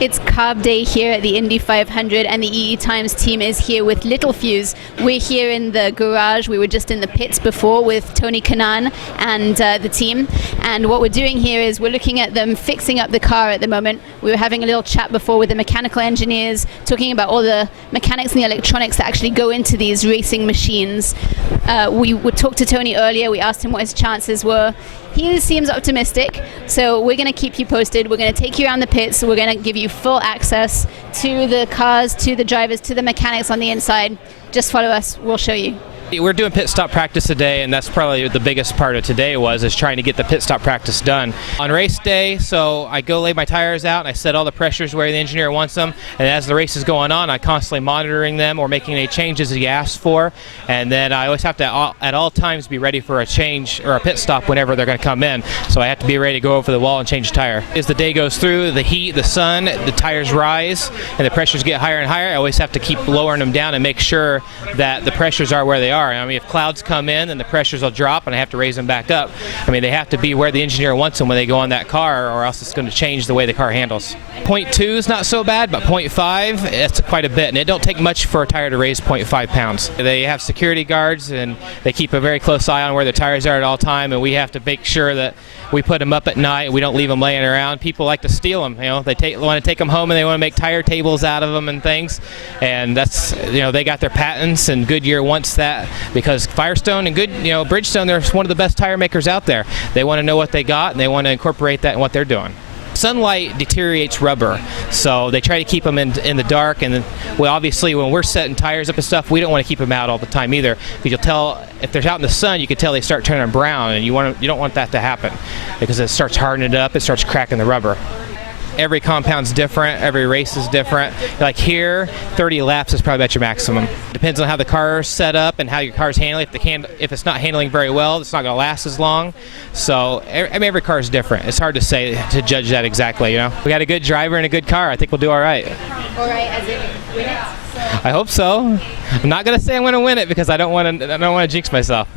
It's carb day here at the Indy 500, and the EE Times team is here with Little Fuse. We're here in the garage. We were just in the pits before with Tony Kanaan and the team. And what we're doing here is we're looking at them fixing up the car at the moment. We were having a little chat before with the mechanical engineers, talking about all the mechanics and the electronics that actually go into these racing machines. We would talk to Tony earlier. We asked him what his chances were. He seems optimistic, so we're going to keep you posted. We're going to take you around the pits. We're going to give you full access to the cars, to the drivers, to the mechanics on the inside. Just follow us. We'll show you. We're doing pit stop practice today, and that's probably the biggest part of today is trying to get the pit stop practice done. On race day, so I go lay my tires out, and I set all the pressures where the engineer wants them, and as the race is going on, I'm constantly monitoring them or making any changes he asks for, and then I always have to at all times be ready for a change or a pit stop whenever they're going to come in, so I have to be ready to go over the wall and change the tire. As the day goes through, the heat, the sun, the tires rise, and the pressures get higher and higher. I always have to keep lowering them down and make sure that the pressures are where they are. I mean, if clouds come in, then the pressures will drop and I have to raise them back up. I mean, they have to be where the engineer wants them when they go on that car, or else it's going to change the way the car handles. 0.2 is not so bad, but 0.5, that's quite a bit, and it don't take much for a tire to raise 0.5 pounds. They have security guards, and they keep a very close eye on where the tires are at all time, and we have to make sure that we put them up at night. We don't leave them laying around. People like to steal them. You know, they want to take them home, and they want to make tire tables out of them and things. And that's, you know, they got their patents, and Goodyear wants that because Firestone and Bridgestone, they're one of the best tire makers out there. They want to know what they got, and they want to incorporate that in what they're doing. Sunlight deteriorates rubber, so they try to keep them in the dark. And then, well, obviously, when we're setting tires up and stuff, we don't want to keep them out all the time either. Because you'll tell if they're out in the sun, you can tell they start turning brown, and you don't want that to happen because it starts hardening it up, it starts cracking the rubber. Every compound's different, every race is different. Like here, 30 laps is probably about your maximum. Depends on how the car's set up and how your car's handling. If it's not handling very well, it's not going to last as long. So I mean, every car is different. It's hard to say, to judge that exactly, you know. We got a good driver and a good car. I think we'll do all right. All right, as in win it? I hope so. I'm not going to say I'm going to win it because I don't want to jinx myself.